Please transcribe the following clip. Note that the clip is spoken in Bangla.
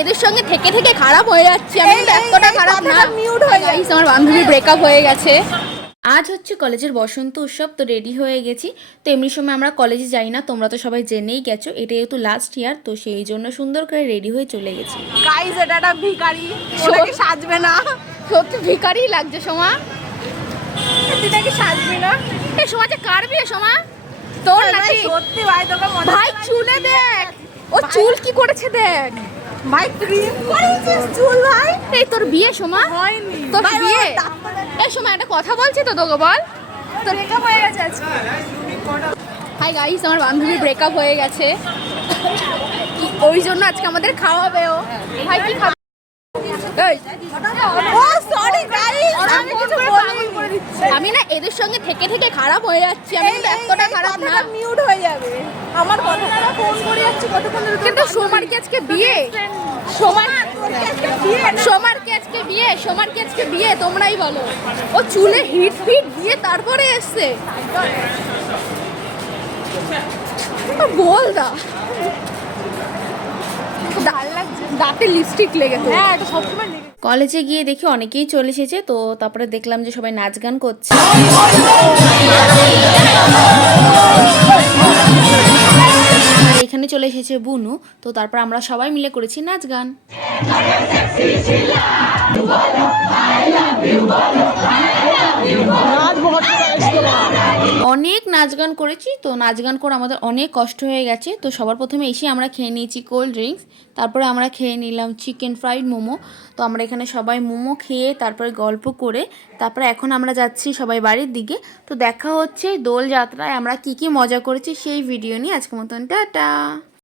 এদের সঙ্গে থেকে থেকে খারাপ হয়ে যাচ্ছে। আমি এতটা খারাপ না, মিউট হয়ে যাই। আমার বান্ধবীর ব্রেকআপ হয়ে গেছে। আজ হচ্ছে কলেজের বসন্ত উৎসব, তো রেডি হয়ে গেছি। তো এমনি সময় আমরা কলেজে যাই না, তোমরা তো সবাই জেনেই গেছো। এটা যেহেতু লাস্ট ইয়ার, তো সেই জন্য সুন্দর করে রেডি হয়ে চলে গেছি। গাইস এটা একটা ভিখারি, ওটাকে সাজবে না। সত্যি ভিখারি লাগছে সোমা। এটাকে সাজবে না। এই সোমাতে কার বিয়ে সোমা? তোর নাকি? সত্যি ভাই তোকে মজা। ভাই চুলে দেখ, ও চুল কি করেছে দেখ ভাই ক্রিম করেছিস চুল ভাই। এই তোর বিয়ে সোমা? হয়নি তোর বিয়ে? এই সোমা একটা কথা বলছি তো, তোকে বল। তোর ব্রেকআপ হয়ে গেছে আজকে। হাই গাইস, আমার বান্ধবীর ব্রেকআপ হয়ে গেছে, ওই জন্য আজকে আমাদের খাওয়াবে ও। ভাই কি খাবে? এই ও সরি গাইস, আমি কিছু বলিনি। আমি না এদের সঙ্গে থেকে থেকে খারাপ হয়ে যাচ্ছি। আমি এতটা খারাপ না, মিউট হয়ে যাবে। আমার কথাটা ফোন করে যাচ্ছে কতক্ষণ ধরে। কিন্তু সোমার কি আজকে বিয়ে? সোমার কি আজকে বিয়ে? সোমার কি আজকে বিয়ে? তোমরাই বলো। ও চুলে হিট ফিট দিয়ে তারপরে এসছে। বল দা, দাঁতে লিপস্টিক লেগেছে। হ্যাঁ এটা সবসময় লেগে। কলেজে গিয়ে দেখি অনেকেই চলে এসেছে, তো তারপরে দেখলাম যে সবাই নাচ গান করছে। আর এখানে চলে এসেছে বুনু, তো তারপর আমরা সবাই মিলে করেছি নাচ গান। অনেক নাচ গান করেছি, তো নাচ গান করে আমাদের অনেক কষ্ট হয়ে গেছে। তো সবার প্রথমে এসে আমরা খেয়ে নিয়েছি কোল্ড ড্রিঙ্কস, তারপরে আমরা খেয়ে নিলাম চিকেন ফ্রাইড মোমো। তো আমরা এখানে সবাই মোমো খেয়ে তারপরে গল্প করে তারপরে এখন আমরা যাচ্ছি সবাই বাড়ির দিকে। তো দেখা হচ্ছে দোলযাত্রায় আমরা কি কি মজা করেছি সেই ভিডিও নিয়ে। আজকের মতন টাটা।